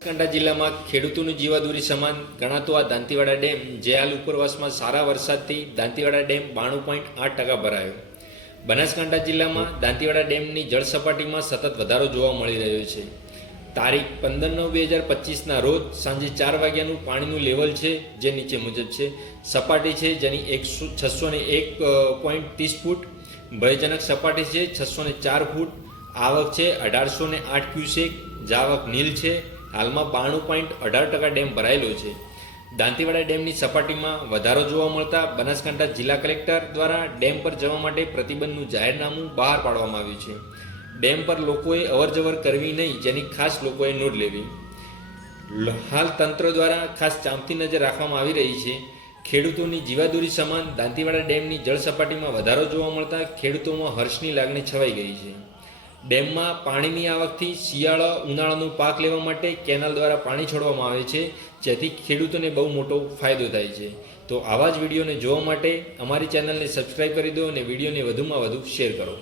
બનાસકાંઠા જિલ્લામાં ખેડૂતોની જીવાદોરી સમાન ગણાતો આ દાંતીવાડા ડેમ જે હાલ ઉપરવાસમાં સારા વરસાદથી દાંતીવાડા ડેમ 92.8% ભરાયો. બનાસકાંઠા જિલ્લામાં દાંતીવાડા ડેમની જળ સપાટીમાં સતત વધારો જોવા મળી રહ્યો છે. તારીખ 15/9/2025ના રોજ સાંજે 4 વાગ્યાનું પાણીનું લેવલ છે જે નીચે મુજબ છે. સપાટી છે જેની 601.30 ફૂટ, ભયજનક સપાટી છે 604 ફૂટ, આવક છે 1808 ક્યુસેક, જાવક નીલ છે. હાલમાં 92.18% ડેમ ભરાયેલો છે. દાંતીવાડા ડેમની સપાટીમાં વધારો જોવા મળતા બનાસકાંઠા જિલ્લા કલેક્ટર દ્વારા ડેમ પર જવા માટે પ્રતિબંધનું જાહેરનામું બહાર પાડવામાં આવ્યું છે. ડેમ પર લોકોએ અવરજવર કરવી નહીં, જેની ખાસ લોકોએ નોંધ લેવી. હાલ તંત્ર દ્વારા ખાસ ચાંપતી નજર રાખવામાં આવી રહી છે. ખેડૂતોની જીવાદોરી સમાન દાંતીવાડા ડેમની જળ સપાટીમાં વધારો જોવા મળતા ખેડૂતોમાં હર્ષની લાગણી છવાઈ ગઈ છે. ડેમમાં પાણીની આવકથી શિયાળા ઉનાળાનો પાક લેવા માટે કેનાલ દ્વારા પાણી છોડવામાં આવે છે, જેથી ખેડૂતોને બહુ મોટો ફાયદો થાય છે. તો આવા જ વિડીયોને જોવા માટે અમારી ચેનલને સબસ્ક્રાઈબ કરી દો અને વિડીયોને વધુમાં વધુ શેર કરો.